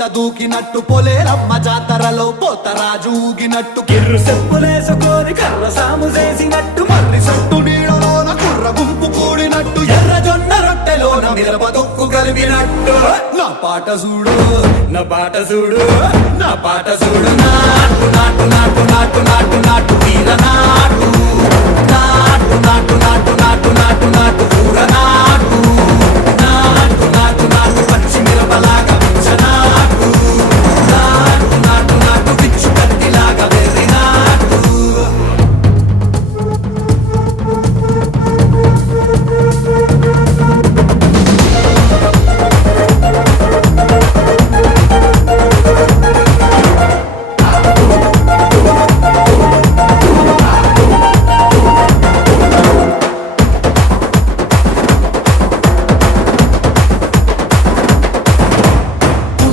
పుట్ట దూకినట్టు పొలేరమ్మ జాతరలో పోతరాజు ఊగినట్టు కిర్రు చెప్పులేసుకొని కర్ర సాము చేసినట్టు మర్రి సొట్టు నీడలోన కుర్ర గుంపు కూడినట్టు ఎర్ర జొన్న రొట్టెలోన మిరప దొక్కు కలిపినట్టు నా పాట చూడు నా పాట చూడు నా పాట చూడు నాటు నాటు నాటు నాటు నాటు నాటు వీర నాటు నాటు నాటు నాటు నాటు నాటు నాటు